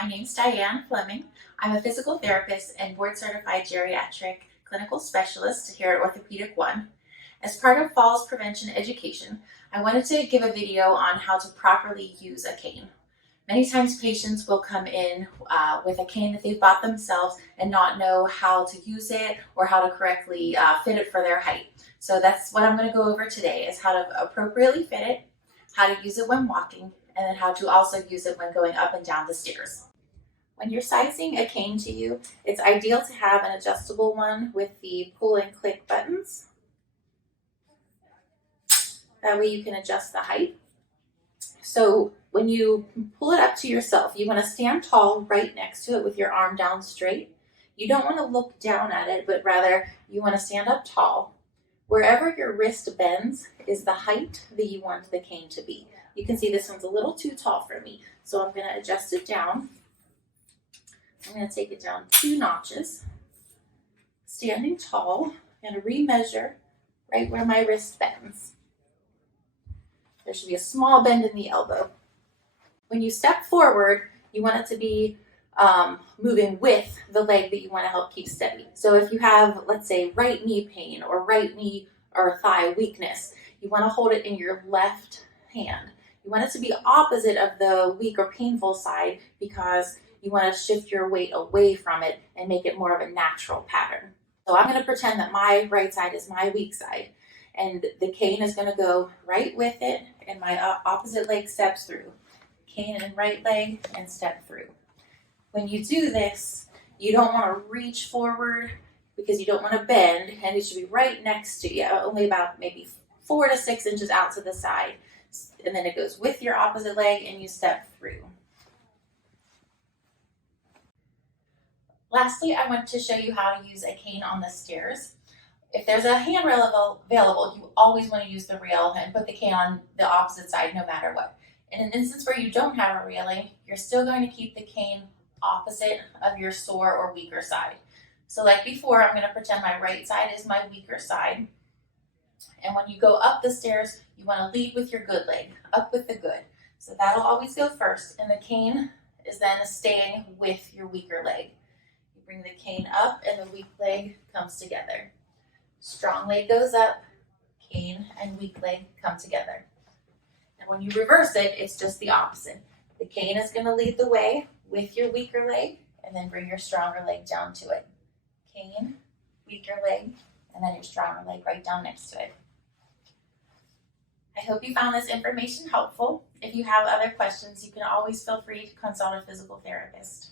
My name's Diane Fleming. I'm a physical therapist and board certified geriatric clinical specialist here at Orthopedic 1. As part of falls prevention education, I wanted to give a video on how to properly use a cane. Many times patients will come in with a cane that they've bought themselves and not know how to use it or how to correctly fit it for their height. So that's what I'm going to go over today, is how to appropriately fit it, how to use it when walking, and then how to also use it when going up and down the stairs. When you're sizing a cane to you, it's ideal to have an adjustable one with the pull and click buttons. That way you can adjust the height. So when you pull it up to yourself, you want to stand tall right next to it with your arm down straight. You don't want to look down at it, but rather you want to stand up tall. Wherever your wrist bends is the height that you want the cane to be. You can see this one's a little too tall for me, so I'm going to adjust it down. I'm going to take it down 2 notches. Standing tall, I'm going to remeasure right where my wrist bends. There should be a small bend in the elbow. When you step forward, you want it to be moving with the leg that you want to help keep steady. So if you have, let's say, right knee pain or right knee or thigh weakness, you want to hold it in your left hand. You want it to be opposite of the weak or painful side because you want to shift your weight away from it and make it more of a natural pattern. So I'm going to pretend that my right side is my weak side, and the cane is going to go right with it, and my opposite leg steps through. Cane and right leg and step through. When you do this, you don't want to reach forward because you don't want to bend, and it should be right next to you, only about maybe 4 to 6 inches out to the side. And then it goes with your opposite leg and you step through. Lastly, I want to show you how to use a cane on the stairs. If there's a handrail available, you always want to use the rail and put the cane on the opposite side no matter what. In an instance where you don't have a railing, you're still going to keep the cane opposite of your sore or weaker side. So like before, I'm going to pretend my right side is my weaker side. And when you go up the stairs, you want to lead with your good leg, up with the good. So that'll always go first, and the cane is then staying with your weaker leg. You bring the cane up and the weak leg comes together. Strong leg goes up, cane and weak leg come together. And when you reverse it, it's just the opposite. The cane is going to lead the way with your weaker leg, and then bring your stronger leg down to it. Cane, weaker leg, and then your stronger leg right down next to it. I hope you found this information helpful. If you have other questions, you can always feel free to consult a physical therapist.